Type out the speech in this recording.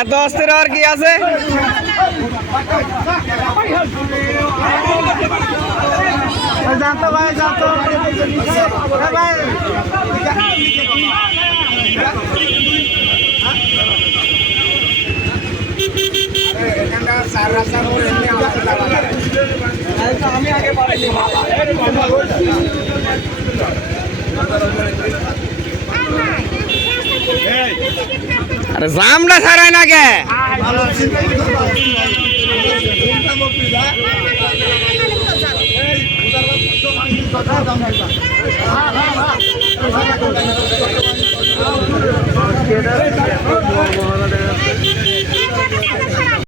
এত অস্থির আর কি আছে? জানতো ভাই জানতো ভাই আমি আগে পারিনি আরে জামটা ছাড়াই না কে?